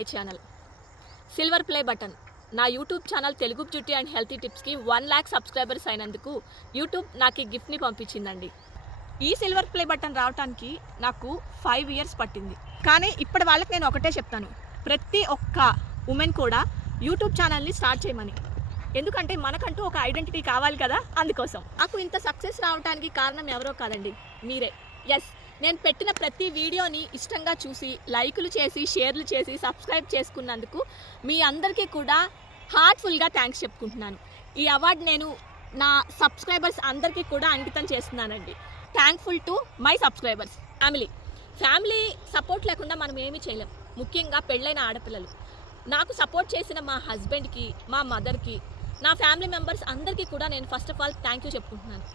My channel silver play button. నా YouTube channel Telugu beauty and healthy టిప్స్కి 1 lakh subscribers అయినందుకు YouTube నాకు ఈ గిఫ్ట్ని పంపించిందండి. ఈ సిల్వర్ ప్లే బటన్ రావడానికి నాకు 5 years పట్టింది. కానీ ఇప్పటి వాళ్ళకి నేను ఒకటే చెప్తాను, ప్రతి ఒక్క ఉమెన్ కూడా యూట్యూబ్ ఛానల్ని స్టార్ట్ చేయమని. ఎందుకంటే మనకంటూ ఒక ఐడెంటిటీ కావాలి కదా, అందుకోసం. నాకు ఇంత సక్సెస్ రావడానికి కారణం ఎవరో కాదండి, మీరే. ఎస్, నేను పెట్టిన ప్రతి వీడియోని ఇష్టంగా చూసి లైకులు చేసి షేర్లు చేసి సబ్స్క్రైబ్ చేసుకున్నందుకు మీ అందరికీ కూడా హార్ట్ఫుల్గా థ్యాంక్స్ చెప్పుకుంటున్నాను. ఈ అవార్డు నేను నా సబ్స్క్రైబర్స్ అందరికీ కూడా అంకితం చేస్తున్నానండి. Thankful to my subscribers. Family support లేకుండా మనం ఏమీ చేయలేం, ముఖ్యంగా పెళ్ళైన ఆడపిల్లలు. నాకు సపోర్ట్ చేసిన మా హస్బెండ్కి, మా మదర్కి, నా ఫ్యామిలీ మెంబర్స్ అందరికీ కూడా నేను first of all thank you చెప్పుకుంటున్నాను.